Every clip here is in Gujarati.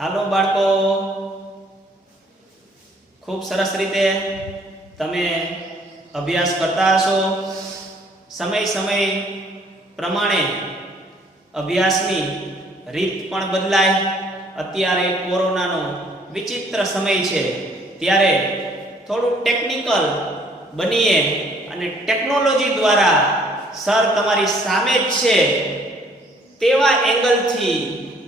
હાલો બાળકો, ખૂબ સરસ રીતે તમે અભ્યાસ કરતા હશો. સમય પ્રમાણે અભ્યાસની રીત પણ બદલાય. અત્યારે કોરોનાનો વિચિત્ર સમય છે, ત્યારે થોડું ટેકનિકલ બનીએ અને ટેકનોલોજી દ્વારા સર તમારી સામે જ છે તેવા એંગલથી,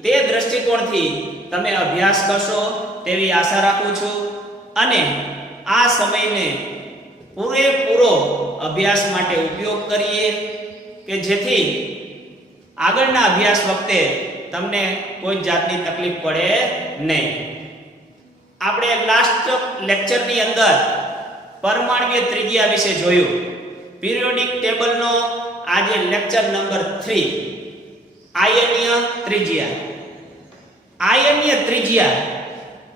તે દ્રષ્ટિકોણથી તમે અભ્યાસ કરશો તેવી આશા રાખું છું. અને આ સમયને પૂરેપૂરો અભ્યાસ માટે ઉપયોગ કરીએ કે જેથી આગળના અભ્યાસ વખતે તમને કોઈ જાતની તકલીફ પડે નહીં. આપણે લાસ્ટ લેક્ચરની અંદર પરમાણ્વીય ત્રિજ્યા વિશે જોયું. પિરિયોડિક ટેબલનો આજે લેક્ચર નંબર 3, આયનીય ત્રિજ્યા. આયનીય ત્રિજ્યા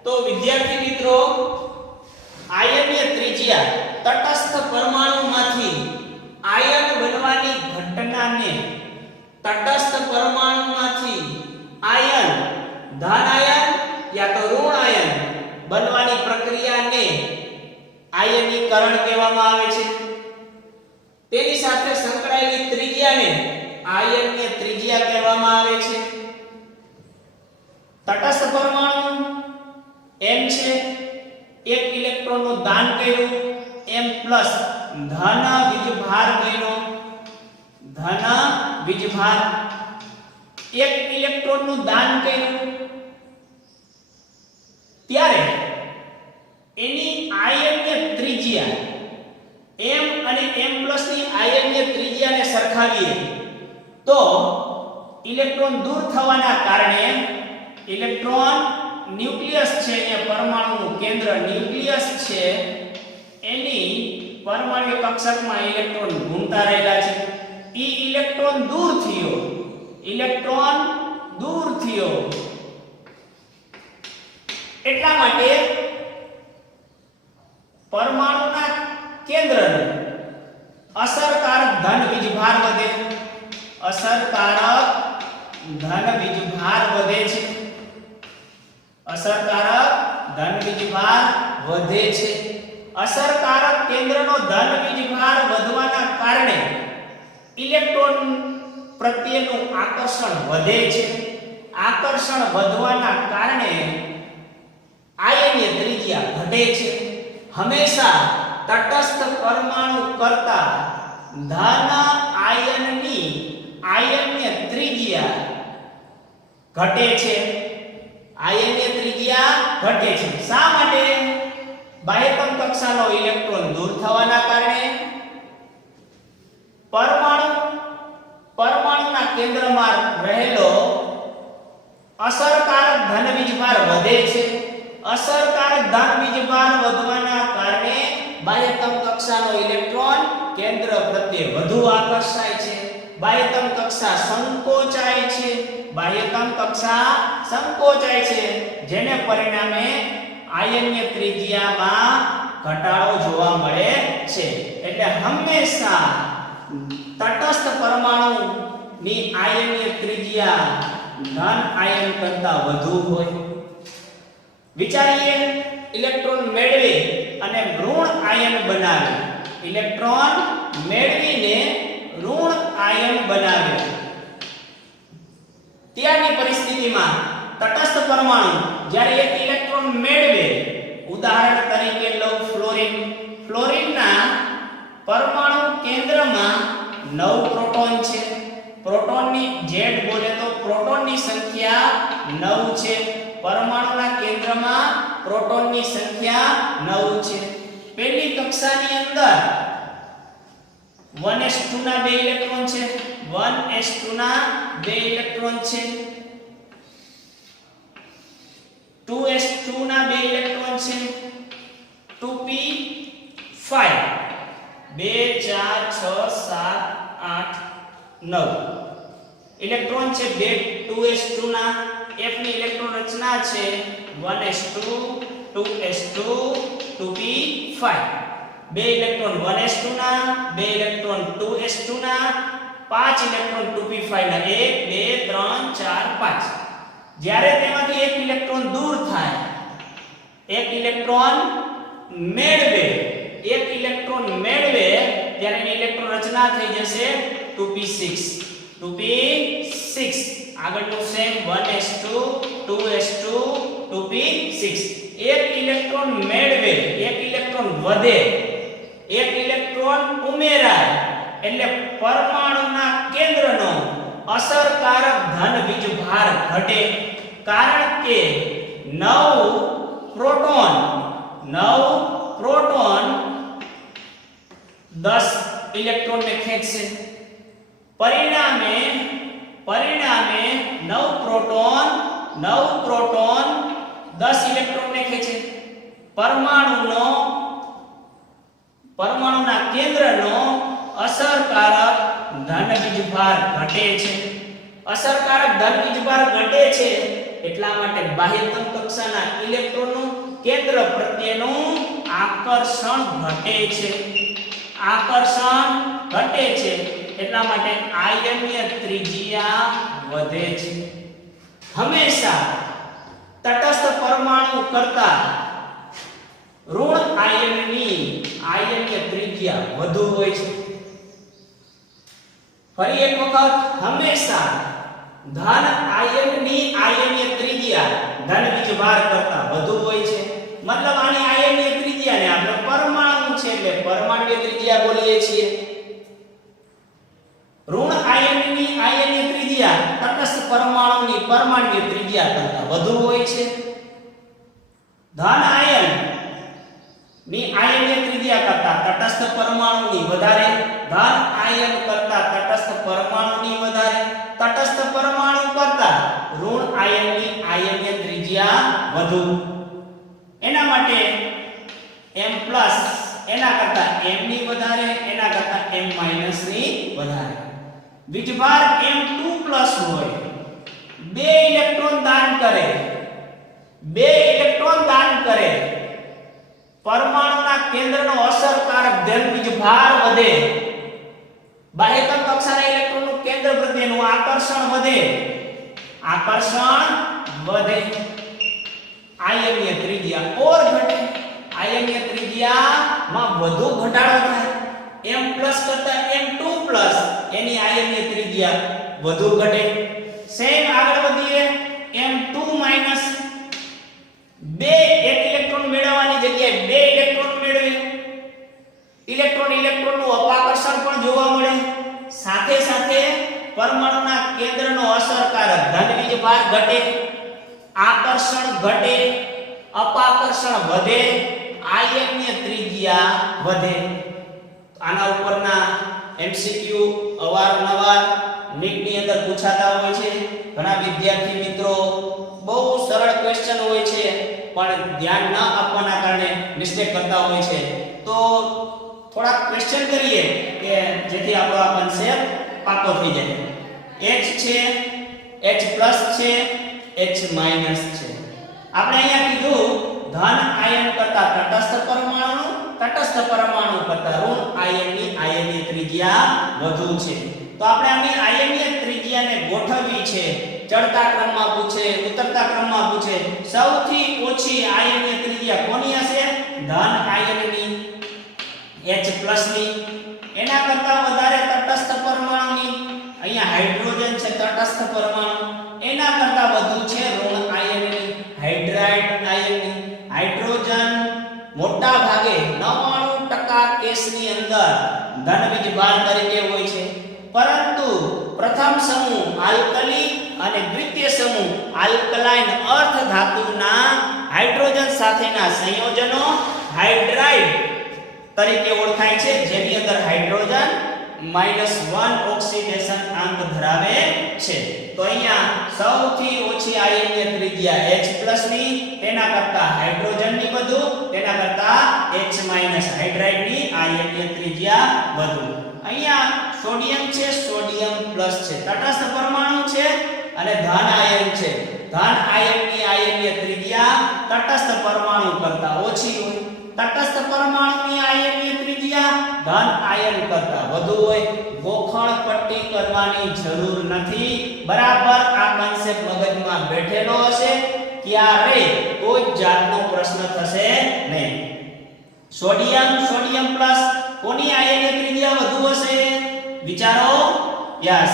તો વિદ્યાર્થી મિત્રો, આયનીય ત્રિજ્યા તટસ્થ પરમાણુમાંથી આયન બનવાની ઘટનાને, તટસ્થ પરમાણુમાંથી આયન, ધન આયન યા તો ઋણ આયન બનવાની પ્રક્રિયાને આયનીકરણ કહેવામાં આવે છે. તેની સાથે સંકળાયેલી ત્રિજ્યાને આયનીય ત્રિજ્યા કહેવામાં આવે છે. તટસ્થ પરમાણુ m છે, એક ઇલેક્ટ્રોનનું દાન કર્યું, m પ્લસ ધન વીજભાર બન્યો, ધન વીજભાર. એક ઇલેક્ટ્રોનનું દાન કર્યું ત્યારે એની આયનીય ત્રિજ્યા m અને m પ્લસ ની આયનીય ત્રિજ્યાને સરખાવીએ તો ઇલેક્ટ્રોન દૂર થવાના કારણે ઇલેક્ટ્રોન ન્યુક્લિયસ છે, એ પરમાણુનું કેન્દ્ર ન્યુક્લિયસ છે, એની પરમાણ્વીય કક્ષકમાં ઇલેક્ટ્રોન ઘૂમતા રહેલા છે. ઈ ઇલેક્ટ્રોન દૂર થયો, ઇલેક્ટ્રોન દૂર થયો એટલા માટે પરમાણુના કેન્દ્રને અસરકારક ધન વીજભાર વધે, અસરકારક ધન વીજભાર વધે છે, અસરકારક ધન વીજભાર વધે છે. અસરકારક કેન્દ્રનો ધન વીજભાર વધવાના કારણે ઇલેક્ટ્રોન પ્રત્યેનું આકર્ષણ વધે છે. આકર્ષણ વધવાના કારણે આયનીય ત્રિજ્યા ઘટે છે. હંમેશા તટસ્થ પરમાણુ કરતા ધન આયનની આયનીય ત્રિજ્યા ઘટે છે. આયનીય ત્રિજ્યા ઘટે છે. શા માટે? બાહ્યતમ કક્ષાનો ઇલેક્ટ્રોન દૂર થવાના કારણે પરમાણુના કેન્દ્રમાં રહેલો અસરકારક ધન વીજભાર વધે છે. અસરકારક ધન વીજભાર વધવાના કારણે બાહ્યતમ કક્ષાનો ઇલેક્ટ્રોન કેન્દ્ર પ્રત્યે વધુ આકર્ષાય છે. બાહ્યતમ કક્ષા સંકોચાય છે, બાહ્યતમ કક્ષા સંકોચાય છે, જેને પરિણામે આયનીય ત્રિજ્યામાં ઘટાડો જોવા મળે છે. એટલે હંમેશા તટસ્થ પરમાણુની આયનીય ત્રિજ્યા ધન આયન કરતા વધુ હોય. વિચારીએ, ઇલેક્ટ્રોન મેળવી અને ઋણ આયન બનાવે, ઇલેક્ટ્રોન મેળવીને ઋણ આયન બનાવે, ત્યારની પરિસ્થિતિમાં તટસ્થ પરમાણુ જ્યારે એક ઇલેક્ટ્રોન મેળવે, ઉદાહરણ તરીકે લો ફ્લોરિન. ફ્લોરિનના પરમાણુ કેન્દ્રમાં 9 પ્રોટોન છે. પ્રોટોનની Z બોલે તો પ્રોટોનની સંખ્યા 9 છે. પરમાણુના કેન્દ્રમાં પ્રોટોનની સંખ્યા 9 છે. પહેલી કક્ષાની અંદર 1s2 ના 2 ઇલેક્ટ્રોન છે, 1s2 ના 2 ઇલેક્ટ્રોન છે, 2s2 ના 2 ઇલેક્ટ્રોન છે, 2p5, 2 4 6 7 8 9 ઇલેક્ટ્રોન છે. 2s2 ના f ની ઇલેક્ટ્રોન રચના છે 1s2 2s2 2p5. 2 electron 1s2 ના, 2 ઇલેક્ટ્રોન 2s2 ના, 5 ઇલેક્ટ્રોન 2p5 ના, 1 2 3 4 5. જ્યારે તેમાંથી એક ઇલેક્ટ્રોન દૂર થાય, એક ઇલેક્ટ્રોન મેળવે ત્યારે એની ઇલેક્ટ્રોન રચના થઈ જશે 2p6 આગળનું સેમ 1s2 2s2 2p6. એક ઇલેક્ટ્રોન મેળવે, એક ઇલેક્ટ્રોન વધે, એક ઇલેક્ટ્રોન ઉમેરાય એટલે પરમાણુના કેન્દ્રનો અસરકારક ધન વીજભાર ઘટે, કારણ કે 9 પ્રોટોન 10 ઇલેક્ટ્રોનને ખેંચશે. પરિણામે 9 પ્રોટોન 10 ઇલેક્ટ્રોનને ખેંચે. પરમાણુના કેન્દ્રનો અસરકારક ધન વીજભાર ઘટે છે. અસરકારક ધન વીજભાર ઘટે છે એટલા માટે બાહ્યતમ કક્ષાના ઇલેક્ટ્રોનનું કેન્દ્ર પ્રત્યેનું આકર્ષણ ઘટે છે. એટલા માટે આયનીય ત્રિજ્યા વધે છે. હંમેશા તટસ્થ પરમાણુ કરતા ઋણ આયનની આયનીય ત્રિજ્યા વધુ હોય છે. ફરી એક વખત, હંમેશા ધન આયનની આયનીય ત્રિજ્યા ધન વીજભાર કરતા વધુ હોય છે. મતલબ આની આયનીય ત્રિજ્યાને આપણે પરમાણુ છે એટલે પરમાણુય ત્રિજ્યા બોલીએ છીએ. ઋણ આયનની આયનીય ત્રિજ્યા તટસ્થ પરમાણુની પરમાણુય ત્રિજ્યા કરતા વધુ હોય છે. ધન આયન ની આયનીય ત્રિજ્યા કરતા તટસ્થ પરમાણુની વધારે, ધન આયન કરતા તટસ્થ પરમાણુની વધારે, તટસ્થ પરમાણુ કરતા ઋણ આયનની આયનીય ત્રિજ્યા વધુ. એના માટે m+ એના કરતા m ની વધારે, એના કરતા m- ની વધારે. વીજભાર m2+ હોય, 2 ઇલેક્ટ્રોન દાન કરે, પરમાણુના કેન્દ્રનો અસરકારક ધન વીજભાર વધે, બાહ્યતમ કક્ષાના ઇલેક્ટ્રોનનું કેન્દ્ર પ્રત્યેનું આકર્ષણ વધે, આયનીય ત્રિજ્યા ઘટે. આયનીય ત્રિજ્યામાં વધુ ઘટાડો થાય. m+ કરતા m2+ એની આયનીય ત્રિજ્યા વધુ ઘટે. સેમ આગળ વધીએ, m2- એક ઇલેક્ટ્રોન મેળવવાની જગ્યાએ 2 ઇલેક્ટ્રોન મેળવે. ઇલેક્ટ્રોનનું અપાકર્ષણ પણ જોવા મળે. સાથે સાથે પરમાણુના કેન્દ્રનો અસરકારક ધન વીજભાર ઘટે, આકર્ષણ ઘટે, અપાકર્ષણ વધે, આયનીય ત્રિજ્યા વધે. આના ઉપરના MCQ અવારનવાર નીટની અંદર પૂછાતા હોય છે. ઘણા વિદ્યાર્થી મિત્રો બહુ સરળ ક્વેશ્ચન હોય છે પણ ધ્યાન ન આપવાના કારણે મિસ્ટેક કરતા હોય છે. તો થોડા ક્વેશ્ચન કરીએ કે જેથી આપણો આ કન્સેપ્ટ પાકો થઈ જાય. H છે, H+ છે, H- છે. આપણે અહીંયા કીધું ધન આયન કરતા તટસ્થ પરમાણુ કરતા ઋણ આયનની આયનીય ત્રિજ્યા વધુ છે. તો આપણે આની આયનીય ત્રિજ્યાને ગોઠવવી છે. ચડતા ક્રમમાં પૂછે, ઉતરતા ક્રમમાં પૂછે. સૌથી ઓછી આયનીય ત્રિજ્યા કોની હશે? ધન આયનની, H+ ની. એના કરતા વધારે તટસ્થ પરમાણુની, અહીંયા હાઇડ્રોજન છે તટસ્થ પરમાણુ, એના કરતા વધુ છે ઋણ આયનની, હાઇડ્રાઇડ આયનની. હાઇડ્રોજન મોટા ભાગે 99% કેસની અંદર ધન વીજભાર તરીકે હોય છે, પરંતુ પ્રથમ સમૂહ આલ્કલી અને દ્વિતીય સમૂહ આલ્કલાઇન અર્ધ ધાતુના હાઇડ્રોજન સાથેના સંયોજનો હાઇડ્રાઇડ તરીકે ઓળખાય છે, જેની અંદર હાઇડ્રોજન -1 ઓક્સિડેશન અંક ધરાવે છે. તો અહીંયા સૌથી ઓછી આયનીય ત્રિજ્યા H+ ની, તેના કરતા હાઇડ્રોજનની વધુ, તેના કરતા H- હાઇડ્રાઇડની આયનીય ત્રિજ્યા વધુ. અહીંયા સોડિયમ છે, સોડિયમ પ્લસ છે, તટસ્થ પરમાણુ છે અને ધન આયન છે. ધન આયનની આયનીય ત્રિજ્યા તટસ્થ પરમાણુ કરતા ઓછી હોય. તટસ્થ પરમાણુની આયનીય ત્રિજ્યા ધન આયન કરતા વધુ હોય. ગોખણ પટ્ટી કરવાની જરૂર નથી. બરાબર આ કન્સેપ્ટ મગજમાં બેઠેલો હશે, ત્યારે કોઈ જાતનો પ્રશ્ન થશે નહીં. સોડિયમ પ્લસ કોની આયનીય ત્રિજ્યા વધુ હશે? વિચારો. યસ,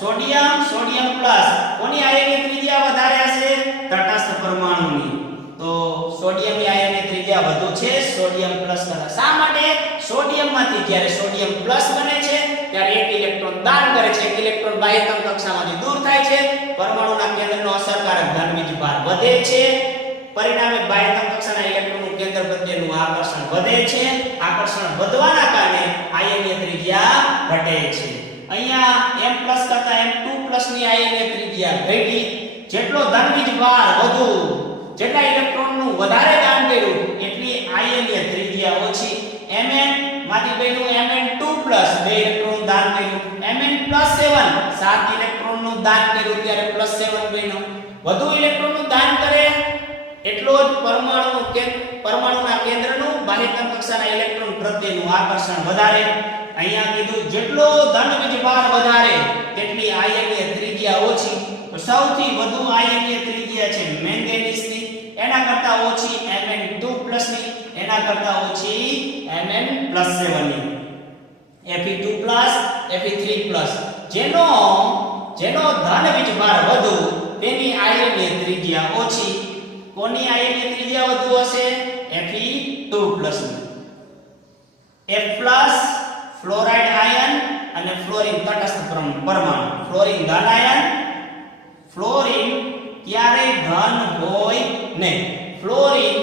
સોડિયમ પ્લસ કોની આયનીય ત્રિજ્યા વધારે હશે? તટસ્થ પરમાણુની. તો સોડિયમની આયનીય ત્રિજ્યા વધુ છે સોડિયમ પ્લસ કરતા. શા માટે? સોડિયમમાંથી જ્યારે સોડિયમ પ્લસ બને છે ત્યારે એક ઇલેક્ટ્રોન દાન કરે છે, એક ઇલેક્ટ્રોન બાહ્યતમ કક્ષામાંથી દૂર થાય છે, પરમાણુના કેન્દ્રનો અસરકારક ધન વીજભાર વધે છે. પરિણામે બાહ્યતમ કક્ષાના ઇલેક્ટ્રોનનું કેન્દ્ર પ્રત્યેનું આકર્ષણ વધે છે. આકર્ષણ વધવાના કારણે આયનીય ત્રિજ્યા ઘટે છે. અહીંયા m+ કરતા m2+ ની આયનીય ત્રિજ્યા ઘટી. જેટલો ધન વીજભાર વધુ, જેટલા ઇલેક્ટ્રોનનું વધારે દાન કર્યું એટલી આયનીય ત્રિજ્યા ઓછી. Mn માંથી બન્યું Mn2+, બે ઇલેક્ટ્રોન દાન કર્યું. Mn+7 7 ઇલેક્ટ્રોનનું દાન કર્યું ત્યારે +7 બન્યું. વધુ ઇલેક્ટ્રોનનું દાન કરે એટલો જ પરમાણુના કેન્દ્રનું બાહ્યતમ કક્ષાના ઇલેક્ટ્રોન પ્રત્યેનું આકર્ષણ વધારે. અહીંયા કીધું જેટલો ધન વીજભાર વધારે તેટલી આયનીય ત્રિજ્યા ઓછી. તો સૌથી વધુ આયનીય ત્રિજ્યા છે મેંગેનીઝની, એના કરતા ઓછી Mn2+ ની, એના કરતા ઓછી Mn+7 ની. Fe2+, Fe3+, જેનો ધન વીજભાર વધુ તેની આયનીય ત્રિજ્યા ઓછી. કોની આયનીય ત્રિજ્યા વધુ હશે? Fe2+ ની. F+ ફ્લોરાઇડ આયન અને ફ્લોરિન તટસ્થ પરમાણુ. ફ્લોરિન ધન આયન, ફ્લોરિન ક્યારેય ધન હોય નહીં. ફ્લોરિન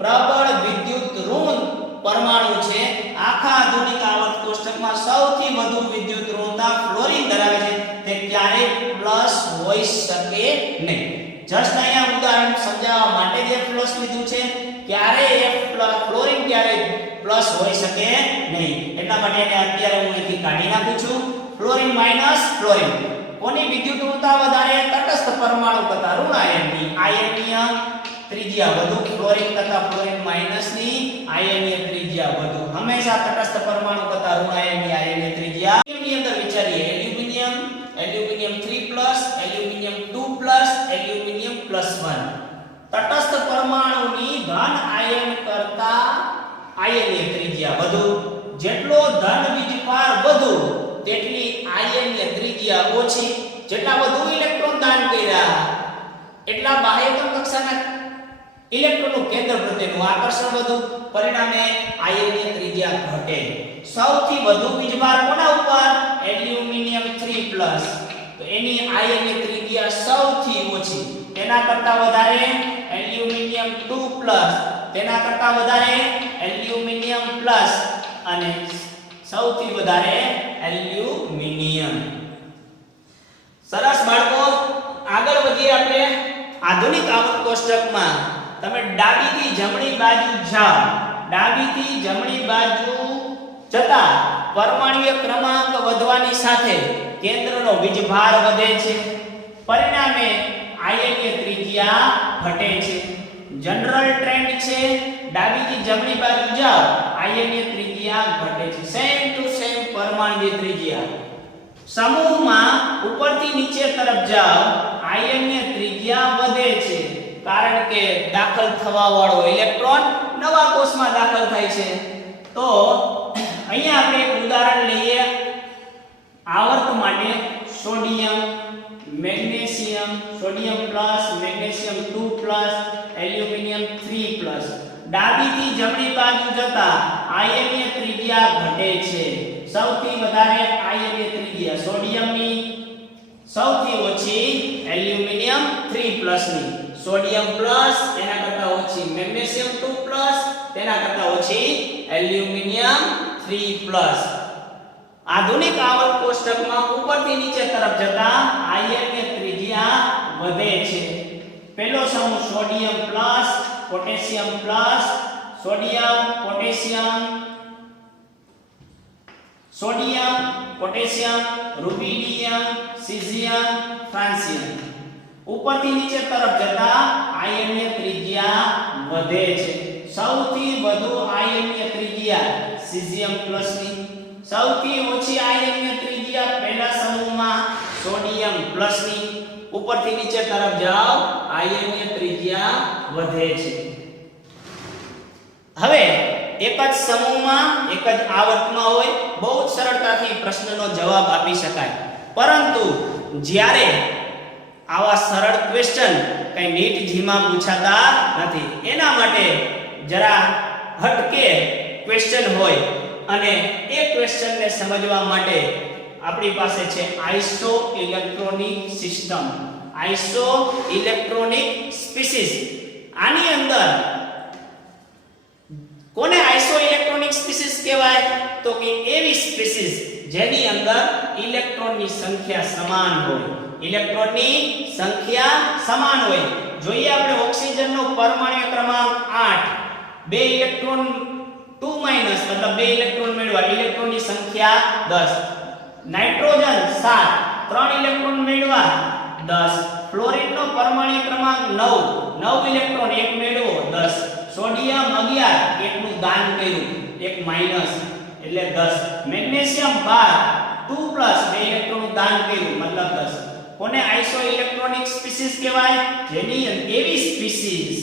પ્રબળ વિદ્યુત ઋણ પરમાણુ છે. આખા આધુનિક આવર્ત કોષ્ટકમાં સૌથી વધુ વિદ્યુત ઋણતા ફ્લોરિન ધરાવે છે. તે ક્યારેય પ્લસ હોઈ શકે નહીં. જસ્ટ અહીંયા ઉદાહરણ સમજાવવા માટે જે પ્લસ લીધું છે, ક્યારેય ફ્લોરિન ક્યારેય પ્લસ હોઈ શકે નહીં. એટલા માટે એને અત્યારે હું અહીંથી કાઢી નાખું છું. Fluorine minus fluorine. કોની વિદ્યુત ઋણતા વધારે? તટસ્થ પરમાણુ કરતા ઋણ આયનની આયનીય ત્રિજ્યા વધુ. ફ્લોરિન કરતા ફ્લોરિન માઈનસની આયનીય ત્રિજ્યા વધુ. હંમેશા તટસ્થ પરમાણુ કરતા ઋણ આયનની આયનીય ત્રિજ્યા. એની અંદર વિચારીએ એલ્યુમિનિયમ 3+, એલ્યુમિનિયમ 2+, એલ્યુમિનિયમ +1. તટસ્થ પરમાણુની ધન આયન કરતા આયનીય ત્રિજ્યા વધુ. જેટલો ધન વીજભાર વધુ તેટલી આયનીય ત્રિજ્યા ઓછી. જેટલા વધુ ઇલેક્ટ્રોન દાન કર્યા એટલા બાહ્યતમ કક્ષાના ઇલેક્ટ્રોનનું કેન્દ્ર પ્રત્યેનું આકર્ષણ વધુ. પરિણામે આયનીય ત્રિજ્યા ઘટે. સૌથી વધુ વીજભાર કોના ઉપર? એલ્યુમિનિયમ 3+. તો એની આયનીય ત્રિજ્યા સૌથી ઓછી. તેના કરતા વધારે એલ્યુમિનિયમ 2+, તેના કરતા વધારે એલ્યુમિનિયમ પ્લસ અને સૌથી વધારે એલ્યુમિનિયમ. સરસ બાળકો, આગળ વધીએ આપણે આધુનિક આવર્ત કોષ્ટકમાં. તમે ડાબીથી જમણી બાજુ જાઓ. ડાબીથી જમણી બાજુ જતા પરમાણ્વીય ક્રમાંક વધવાની સાથે કેન્દ્રનો વીજભાર વધે છે. પરિણામે આયનીય ત્રિજ્યા ઘટે છે. જનરલ ટ્રેન્ડ છે, ડાબીથી જમણી બાજુ જાઓ આયનીય ત્રિજ્યા ઘટે છે. સેમ ટુ સેમ પરમાણ્વીય ત્રિજ્યા. સમૂહમાં ઉપરથી નીચે તરફ જાઓ આયનીય ત્રિજ્યા વધે છે, કારણ કે દાખલ થવા વાળો ઇલેક્ટ્રોન નવા કોષમાં દાખલ થાય છે. તો અહીંયા આપણે એક ઉદાહરણ લઈએ. આવર્ત માટે sodium, magnesium, sodium plus, magnesium 2+, aluminium 3+. ડાબીથી જમણી બાજુ જતા આયનીય ત્રિજ્યા ઘટે છે. સૌથી વધારે આયનીય ત્રિજ્યા સોડિયમની, સૌથી ઓછી એલ્યુમિનિયમ 3+ ની. સોડિયમ પ્લસ એના કરતા ઓછી મેગ્નેશિયમ 2+, તેના કરતા ઓછી એલ્યુમિનિયમ 3+. આધુનિક આવર્ત કોષ્ટકમાં ઉપરથી નીચે તરફ જતા આયનીય ત્રિજ્યા વધે છે. પહેલો સમૂહ sodium plus, potassium plus, sodium, potassium, rubidium, caesium, francium. ઉપરથી નીચે તરફ જતા આયનીય ત્રિજ્યા વધે છે. સૌથી વધુ આયનીય ત્રિજ્યા સીઝિયમ પ્લસની. સૌથી ઓછી આયનીય ત્રિજ્યા પહેલા સમૂહમાં સોડિયમ પ્લસની. ઉપરથી નીચે તરફ જાઓ આયનીય ત્રિજ્યા વધે છે. હવે એક જ સમૂહમાં એક જ આવર્તમાં હોય બહુ જ સરળતાથી પ્રશ્નનો જવાબ આપી શકાય. પરંતુ જ્યારે આવા સરળ ક્વેશ્ચન કઈ નીટ જીમાં પૂછાતા નથી, એના માટે જરા હટકે ક્વેશ્ચન હોય અને એ ક્વેશ્ચનને સમજવા માટે આપણી પાસે છે iso electronic system, iso electronic species. આની અંદર કોને આઇસો ઇલેક્ટ્રોનિક સ્પીસીસ કહેવાય? તો કે એવી સ્પીસીસ જેની અંદર ઇલેક્ટ્રોનની સંખ્યા સમાન હોય, ઇલેક્ટ્રોનની સંખ્યા સમાન હોય. જોઈએ આપણે ઓક્સિજનનો પરમાણુ ક્રમાંક 8, 2 ઇલેક્ટ્રોન 2 માઈનસ મતલબ 2 ઇલેક્ટ્રોન મેળવા, ઇલેક્ટ્રોનની સંખ્યા 10. નાઇટ્રોજન 7, 3 ઇલેક્ટ્રોન મેળવા 10. ફ્લોરિનનો પરમાણુ ક્રમાંક 9, 9 ઇલેક્ટ્રોન 1 મેળવો 10. સોડિયમ 11, એકનું દાન કર્યું, એક માઈનસ એટલે 10. મેગ્નેશિયમ 12, 2 પ્લસ 2 ઇલેક્ટ્રોનનું દાન કર્યું મતલબ 10. કોને આઇસો ઇલેક્ટ્રોનિક સ્પીસીસ કહેવાય? જેની એવી સ્પીસીસ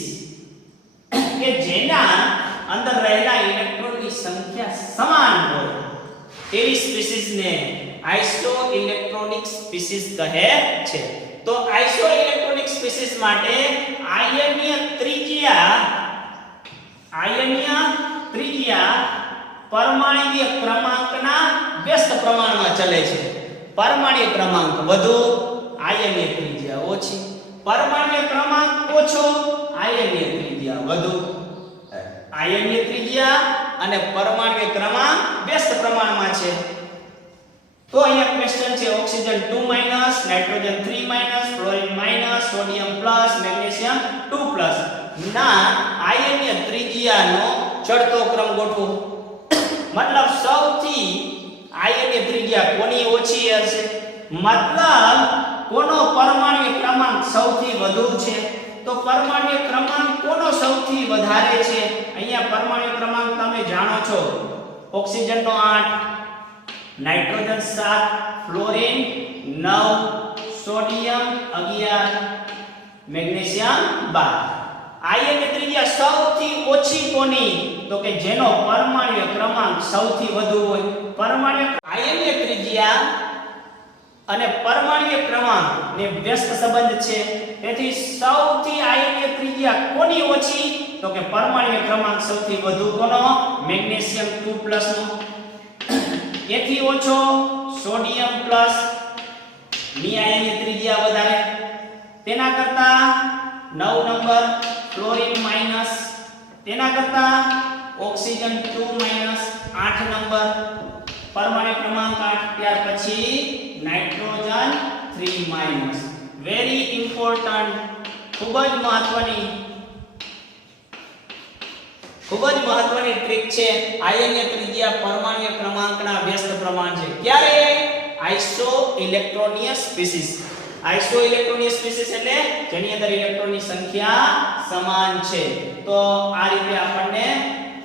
કે જેના અંદર રહેલા ઇલેક્ટ્રોનની સંખ્યા સમાન હોય એવી સ્પીસીસને આઇસો ઇલેક્ટ્રોનિક સ્પીસીસ કહે છે. તો આઇસો ઇલેક્ટ્રોનિક સ્પીસીસ માટે આયનીય ત્રિજ્યા પરમાણ્વીય ક્રમાંકના વ્યસ્ત પ્રમાણમાં ચલે છે. પરમાણ્વીય ક્રમાંક વધુ, આયનીય ત્રિજ્યા ઓછી. પરમાણ્વીય ક્રમાંક ઓછો, આયનીય ત્રિજ્યા વધુ. આયનીય ત્રિજ્યા અને પરમાણ્વીય ક્રમાંક વ્યસ્ત પ્રમાણમાં છે. તો અહીંયા ક્વેશ્ચન છે oxygen 2 minus, nitrogen 3 minus, fluorine minus, sodium plus, magnesium 2 plus ના આયનીય ત્રિજ્યાનો ચડતો ક્રમ ગોઠવો. મતલબ સૌથી આયનીય ત્રિજ્યા કોની ઓછી હશે? મતલબ કોનો પરમાણ્વીય ક્રમાંક સૌથી વધુ છે? તો પરમાણ્વીય ક્રમાંક કોનો સૌથી વધારે છે? અહીંયા પરમાણ્વીય ક્રમાંક તમે જાણો છો. ઓક્સિજનનો 8, નાઇટ્રોજન 7, ફ્લોરિન 9, સોડિયમ 11, મેગ્નેશિયમ 12. આયનીય ત્રિજ્યા સૌથી ઓછી કોની? તો કે જેનો પરમાણ્વીય ક્રમાંક સૌથી વધુ હોય. પરમાણ્વીય આયનીય ત્રિજ્યા અને પરમાણ્વીય ક્રમાંક ને વ્યસ્ત સંબંધ છે. તેથી સૌથી આયનીય ત્રિજ્યા કોની ઓછી? તો કે પરમાણ્વીય ક્રમાંક સૌથી વધુ કોનો? મેગ્નેશિયમ 2+ નો. એથી ઓછો સોડિયમ પ્લસ ની આયનીય ત્રિજ્યા વધારે. તેના કરતા 9 નંબર ફ્લોરિન માઈનસ, તેના કરતા ઓક્સિજન 2 માઈનસ 8 નંબર પરમાણુ ક્રમાંક 8. ત્યાર પછી નાઇટ્રોજન 3 માઈનસ. વેરી ઇમ્પોર્ટન્ટ, ખૂબ જ મહત્વની ટ્રીક છે. આયનીય ત્રિજ્યા પરમાણ્વીય ક્રમાંકના વ્યસ્ત પ્રમાણ છે. ક્યારે? Iso electronic species. Iso electronic species એટલે જેની અંદર ઇલેક્ટ્રોનની સંખ્યા સમાન છે. તો આ રીતે આપણને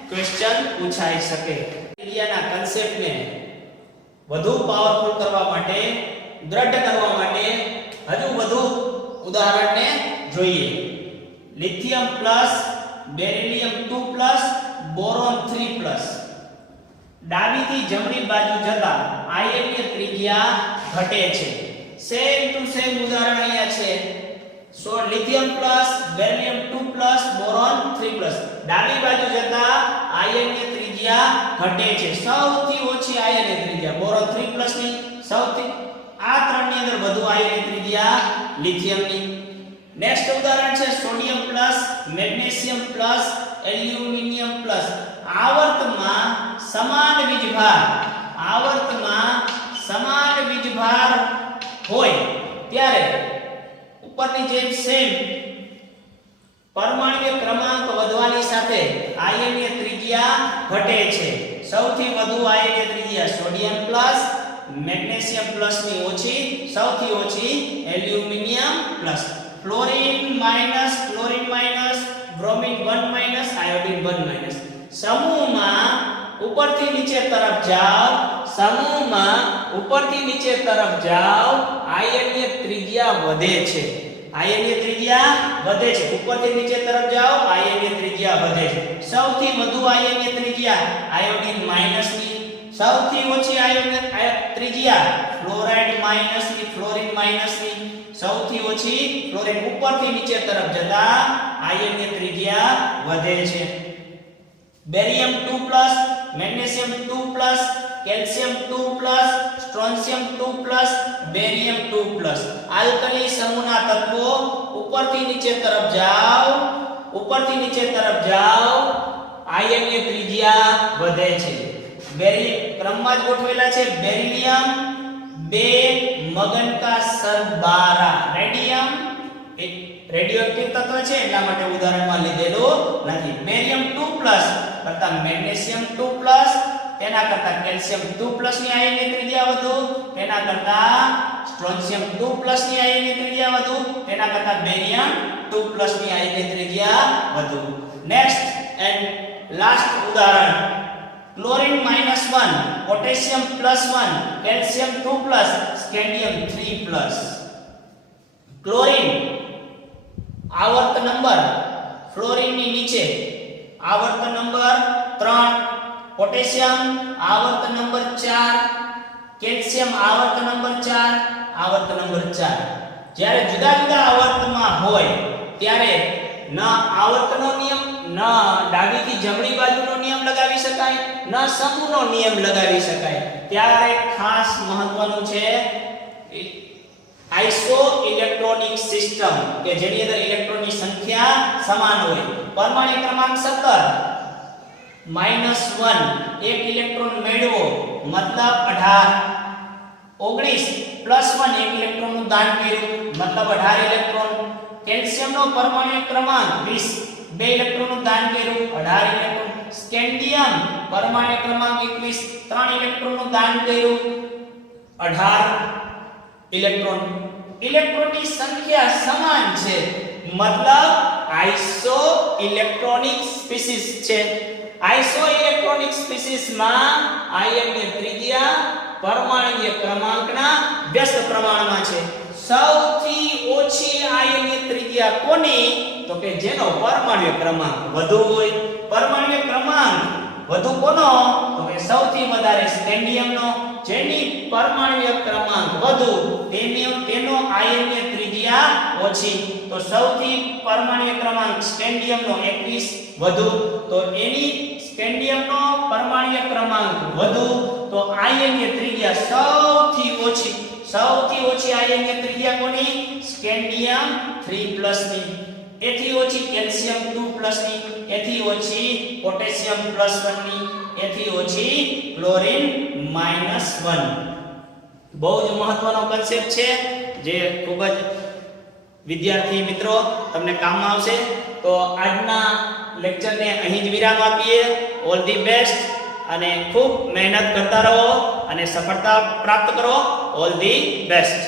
ક્વેશ્ચન પૂછાઈ શકે. ત્રિજ્યાના કન્સેપ્ટને વધુ પાવરફુલ કરવા માટે, દ્રઢ કરવા માટે હજુ વધુ ઉદાહરણને જોઈએ. Lithium plus, beryllium 2+, boron 3+. ડાબીથી જમણી બાજુ જતા આયનીય ત્રિજ્યા ઘટે છે. સેમ ટુ સેમ ઉદાહરણ અહીંયા છે. સો લિથિયમ પ્લસ, બેરિલિયમ 2+, બોરોન 3+. ડાબી બાજુ જતા આયનીય ત્રિજ્યા ઘટે છે. સૌથી ઓછી આયનીય ત્રિજ્યા બોરોન 3+ ની, સૌથી આ ત્રણની અંદર વધુ આયનીય ત્રિજ્યા લિથિયમની. નેક્સ્ટ ઉદાહરણ છે sodium plus, magnesium plus, aluminium plus. આવર્તમાં સમાન વીજભાર હોય ત્યારે ઉપરની જેમ સેમ પરમાણ્વીય ક્રમાંક વધવાની સાથે આયનીય ત્રિજ્યા ઘટે છે. સૌથી વધુ આયનીય ત્રિજ્યા સોડિયમ પ્લસ, મેગ્નેશિયમ પ્લસ ની ઓછી, સૌથી ઓછી aluminium plus. Fluorine minus, bromine 1 minus, iodine 1 minus. સમૂહમાં ઉપરથી નીચે તરફ જાઓ, સમૂહમાં ઉપરથી નીચે તરફ જાઓ, આયનીય ત્રિજ્યા વધે છે. આયનીય ત્રિજ્યા વધે છે. ઉપરથી નીચે તરફ જાઓ, આયનીય ત્રિજ્યા વધે છે. સૌથી વધુ આયનીય ત્રિજ્યા આયોડીન માઈનસની, સૌથી ઓછી આયનીય ત્રિજ્યા ફ્લોરાઇડ માઈનસની, ફ્લોરીન માઈનસની, સૌથી ઓછી ફ્લોરીન. ઉપરથી નીચે તરફ જતા આયનીય ત્રિજ્યા વધે છે. Barium 2+, magnesium 2+, calcium 2+, સ્ટ્રોન્શિયમ 2+, barium 2+. Alkali સમૂહના તત્વો ઉપરથી નીચે તરફ જાઓ, ઉપરથી નીચે તરફ જાઓ, આયનીય ત્રિજ્યા વધે છે. ક્રમમાં જ ગોઠવેલા છે. બેરિલિયમ 2 મગન કા સર 12. રેડિયમ એક રેડિયોએક્ટિવ તત્વ છે એટલા માટે ઉદાહરણમાં લીધેલું નથી. બેરિયમ 2+ કરતા મેગ્નેશિયમ 2+, તેના કરતા કેલ્શિયમ 2+ ની આયનીય ત્રિજ્યા વધુ, તેના કરતા સ્ટ્રોન્શિયમ 2+ ની આયનીય ત્રિજ્યા વધુ, તેના કરતા બેરિયમ 2+ ની આયનીય ત્રિજ્યા વધુ. નેક્સ્ટ એન્ડ લાસ્ટ ઉદાહરણ, chlorine -1, potassium +1, calcium 2+, scandium 3+. Chlorine આવર્ત નંબર ફ્લોરીનની નીચે આવર્ત નંબર 3, પોટેશિયમ આવર્ત નંબર 4, કેલ્શિયમ આવર્ત નંબર 4, આવર્ત નંબર 4. જ્યારે જુદા જુદા આવર્તમાં હોય ત્યારે ન આવર્તનો નિયમ, ન ડાબીથી જમણી બાજુનો નિયમ લગાવી શકાય, ન સમૂહનો નિયમ લગાવી શકાય. ત્યારે ખાસ મહત્વનું છે આઇસો ઇલેક્ટ્રોનિક સિસ્ટમ કે જેની અંદર ઇલેક્ટ્રોનની સંખ્યા સમાન હોય. પરમાણુ ક્રમાંક 17 -1 એક ઇલેક્ટ્રોન મેળવો મતલબ 18, 19 +1 એક ઇલેક્ટ્રોનનું દાન કર્યું મતલબ 18 ઇલેક્ટ્રોન. કેલ્શિયમનો પરમાણુ ક્રમાંક 20 2 ઇલેક્ટ્રોનનું દાન કર્યું 18 ઇલેક્ટ્રોન. સ્કેન્ડિયમ પરમાણુ ક્રમાંક 21 3 ઇલેક્ટ્રોનનું દાન કર્યું 18 ઇલેક્ટ્રોન. ઇલેક્ટ્રોનની સંખ્યા સમાન છે મતલબ આઇસો ઇલેક્ટ્રોનિક સ્પીસીસ છે. આઇસો ઇલેક્ટ્રોનિક સ્પીસીસમાં આયનીય ત્રિજ્યા પરમાણુય ક્રમાંકના વ્યસ્ત પ્રમાણમાં છે. સૌથી ઓછી આયનીય ત્રિજ્યા કોની? તો કે જેનો પરમાણુય ક્રમાંક વધુ હોય. પરમાણુય ક્રમાંક વધુ કોનો? તો કે સૌથી વધારે સ્કેન્ડિયમનો. જેની પરમાણુય ક્રમાંક વધુ તેનો આયનીય ત્રિજ્યા ઓછી. તો સૌથી પરમાણુય ક્રમાંક સ્કેન્ડિયમનો 21 વધુ, તો એની સ્કેન્ડિયમનો પરમાણુય ક્રમાંક વધુ, તો આયનીય ત્રિજ્યા સૌથી ઓછી આયનીય ત્રિજ્યા કોની? સ્કેન્ડિયમ 3+ ની. એથી ઓછી કેલ્શિયમ 2+ ની, એથી ઓછી પોટેશિયમ +1 ની, એથી ઓછી ક્લોરીન -1. બહુ જ મહત્વનો કન્સેપ્ટ છે જે ખૂબ જ વિદ્યાર્થી મિત્રો તમને કામમાં આવશે. તો આજના લેક્ચરને અહીં જ વિરામ આપીએ. ઓલ ધી બેસ્ટ અને ખૂબ મહેનત કરતા રહો અને સફળતા પ્રાપ્ત કરો. All the best.